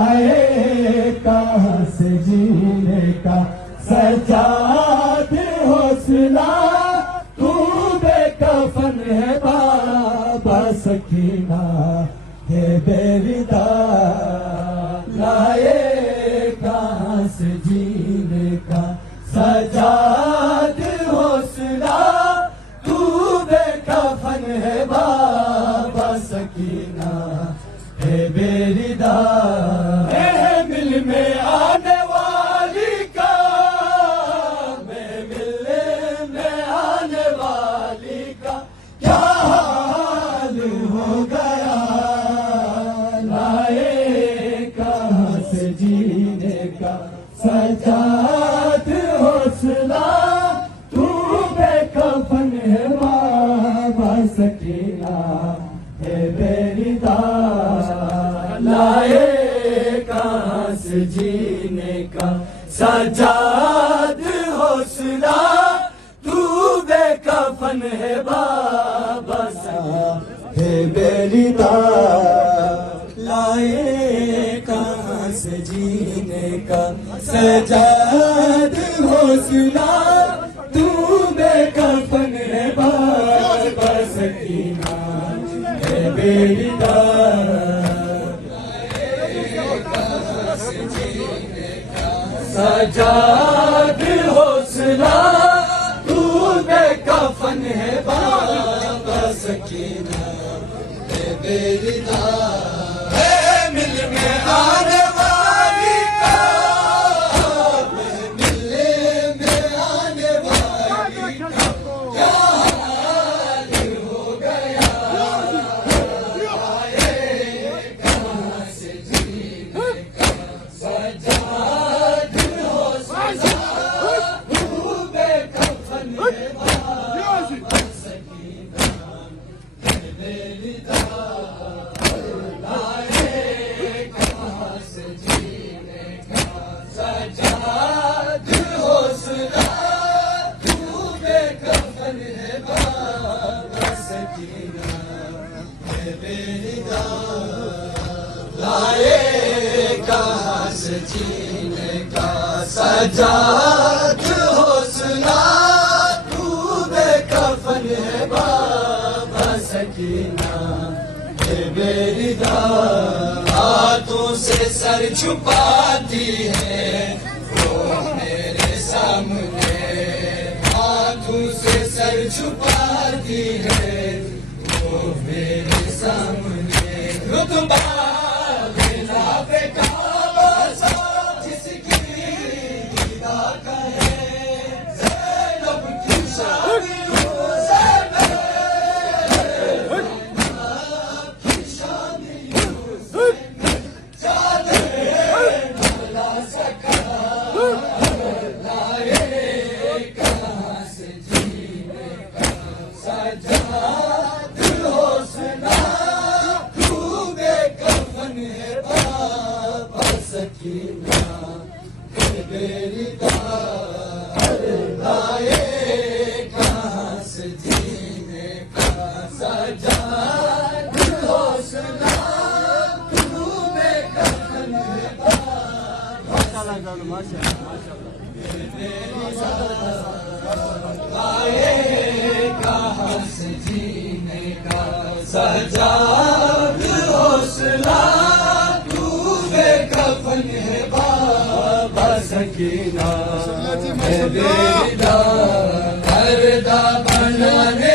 लाए कहाँ से जीने का सजाद हौसला, तू बेकफन है बाबा सकीना है बेविदा। लाए कहाँ से जीने का सजाद हौसला, तू बेकफन है बाबा सकीना है बेरिदा। मिल में आने वाली का, मिल में आने वाली का क्या हाल हो गया। लाए कहाँ से जीने का सजाद हौसला, तू बेकफन है बाबा सकीना है बेरिदा। लाए कहाँ से जीने का सजाद हौसला, तू बेकफन है बाबा सकीना है बेरिदा। लाए कहाँ से जीने का सजाद हौसला, तू बेकफन है बाबा सकीना है बेरिदा। सजाद हौसला, तू बेकफन है बाबा सकीना है बेरिदा। मिल में आने वाली का, मिल में आने वाली का क्या हाल हो गया। कहाँ से जीने का सजाद हौसला, तू बेकफन है बाबा सकीना है बेरिदा। लाए कहाँ से जीने का सजाद हौसला, तू बेकफन है बाबा सकीना है बेरिदा। हाथों से सर छुपाती है वो मेरे सामने, हाथों से सर छुपाती है वो मेरे सामने। रुतबा बिना बेकाबा सा जिसकी विदा करे, ज़ैनब की शादी की शादी जाने भला सका। लाए कहाँ से जीने का सजाद हौसला, है बाबा सकीना है बेरिदा। लाए कहाँ से जीने का सजाद हौसला, तू बेकफन है बाबा लाए कहाँ से जीने का सजाद हौसला, बेकफन है बाबा सकीना है बेरिदा। पर्दा बनाने